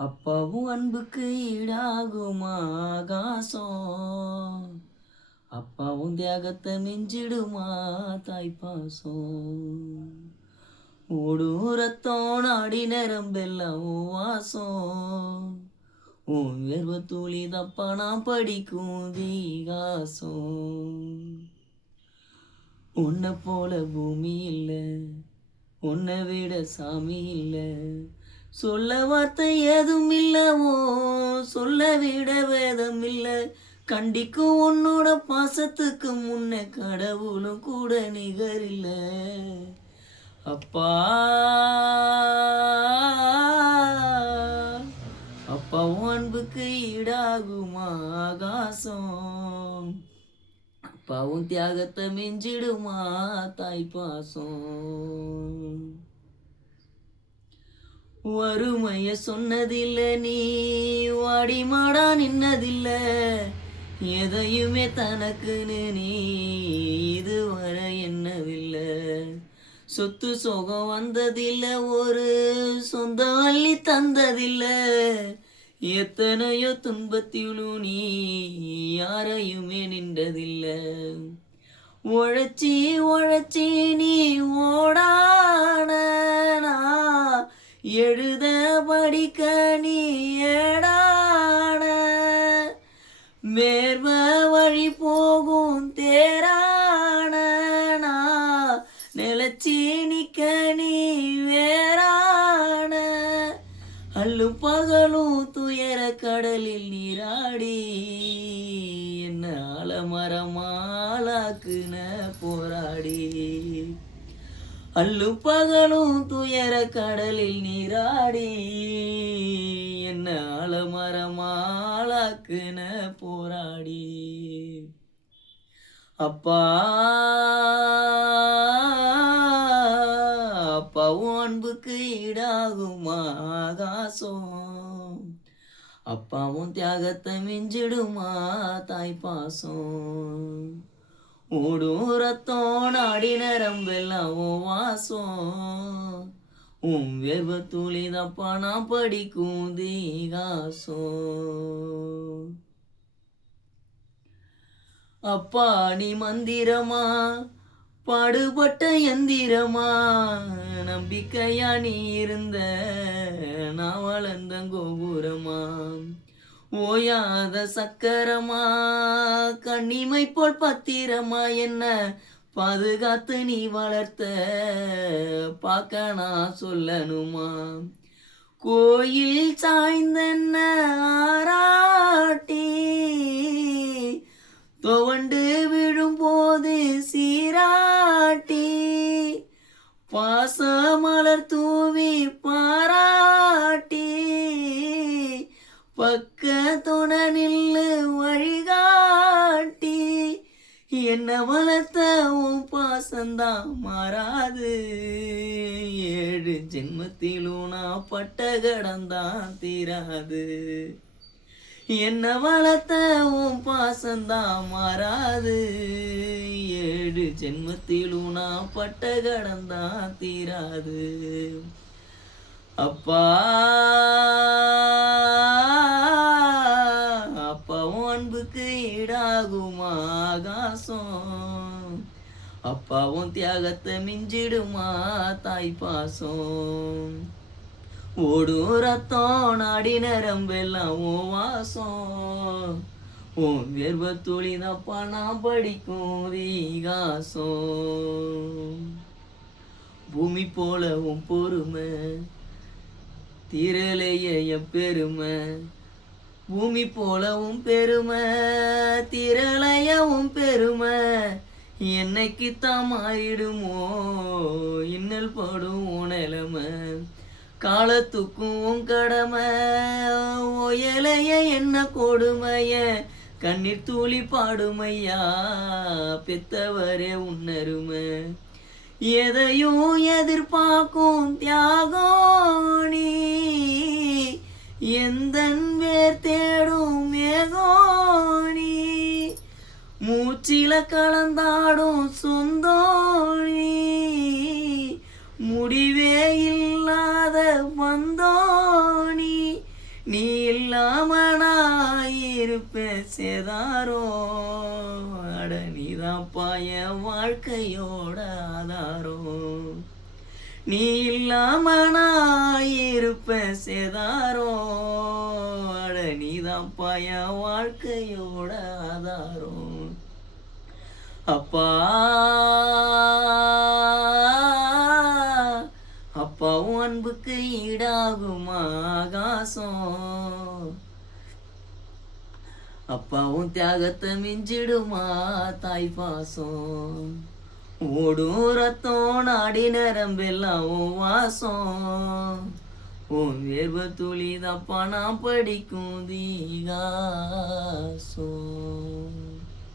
அப்பாவும் அன்புக்கு ஈடாகுமா ஆகாசம். அப்பாவும் தியாகத்தை மிஞ்சிடுமா தாய்ப்பாசம். ஓடும் ரத்தம் நாடி நரம்பெல்லாம் உன் வாசம். உன் வேர்வ துளி தப்பா நான் படிக்கும் தீகாசம். உன்னை போல பூமி இல்லை, உன்னை விட சாமி இல்லை, சொல்ல வார்த்தை ஏதும் இல்லவோ, சொல்ல விட வேதம் இல்லை. கண்டிக்கும் உன்னோட பாசத்துக்கு முன்ன கடவுளும் கூட நிகரில்ல. அப்பா அப்பாவும் அன்புக்கு ஈடாகுமா ஆகாசம். அப்பாவும் தியாகத்தை மிஞ்சிடுமா தாய்ப்பாசம். வறுமைய சொன்னதில்ல, நீ வாடி மாடா நின்னதில்ல, எதையுமே தனக்குன்னு நீ இதுவரை என்னவில்லை. சொத்து சோகம் வந்ததில்ல, ஒரு சொந்தம் அள்ளி தந்ததில்ல, எத்தனையோ துன்பத்திலும் நீ யாரையுமே நின்றதில்ல. உழைச்சி உழைச்சி நீ ஓடான, எழுத படிக்க நீ ஏடான, மேர்வ வழி போகும் தேரான, நிலச்சி நிக்க நீ வேறான. அல்லும் பகலும் துயர கடலில் நீராடி என்ன ஆலமரமாலாக்குன போராடி. அல்லும் பகலும் துயர கடலில் நீராடி என்ன ஆலமரமாலாக்குன போராடி. அப்பா அப்பாவும் அன்புக்கு ஈடாகுமா ஆகாசம். அப்பாவும் தியாகத்தை மிஞ்சிடுமா தாய்ப்பாசம். ஓடும் ரத்தம் நாடி நரம்பெல்லாம் உன் வாசம். உன் வேர்வ துளி தப்பா நான் படிக்கும் தீகாசம். அப்பா நீ மந்திரமா, பாடுபட்ட எந்திரமா, நம்பிக்கையா நீ இருந்த நான் வளர்ந்த கோபுரமா, ஓயாத சக்கரமா, கண்ணிமை போல் பத்திரமா, என்ன பாதுகாத்து நீ வளர்த்த பார்க்க நான் சொல்லணுமா. கோயில் சாய்ந்தென்ன ஆராட்டி, துவண்டு விழும்போது சீராட்டி, பாசமலர் தூவி பாராட்டி, பக்க துண நில்லு வழிகாட்டி, என்ன வளர்த்த உன் பாசந்தான் மாறாது. 7 ஜென்மத்திலும் நான் பட்ட கடந்தான் தீராது. என்ன வளர்த்த உன் பாசந்தான் மாறாது. 7 ஜென்மத்திலும் நான் பட்ட கடந்தான் தீராது. அப்பா அப்பாவும் அன்புக்கு ஈடாகுமா ஆகாசம். அப்பாவும் தியாகத்தை மிஞ்சிடுமா தாய்ப்பாசம். ஓடும் ரத்தம் நாடி நரம்பெல்லாம் உன் வாசம். உன் வேர்வ துளி தப்பா நான் படிக்கும் தீகாசம். பூமி போல உன் பொறுமை தீரலைய என் பெருமை. பூமி போல உன் பெருமை தீரலைய உன் பெருமை. என்னைக்குத்தான் மாறிடுமோ இன்னல் படும் உன் நிலைமை. காலத்துக்கும் உன் கடமை ஒயலைய என்ன கொடுமைய. கண்ணீர் தூளி பாடுமையா பெத்தவரே உன்னருமை. எதையும் எதிர்பார்க்கும் தியாகோணி, எந்தன் வேர் தேடும் மேகோணி, மூச்சில கலந்தாடும் சொந்தோணி, முடிவே இல்லாத வந்தோணி, சேதாரோ அட நீதான்ப்பா என் வாழ்க்கையோட ஆதாரம் நீ இல்லாம நான் இருப்பேன் சேதாரோ அட நீதான்ப்பா என் வாழ்க்கையோட ஆதாரம் அப்பா அப்பாவும் அன்புக்கு ஈடாகுமா ஆகாசம் அப்பாவும் தியாகத்தை மிஞ்சிடுமா தாய் பாசம் ஓடும் ரத்தம் நாடி நரம்பெல்லாம் உன் வாசம் உன் வேர்வ துளி தப்பா நான் படிக்கும் தீகாசம்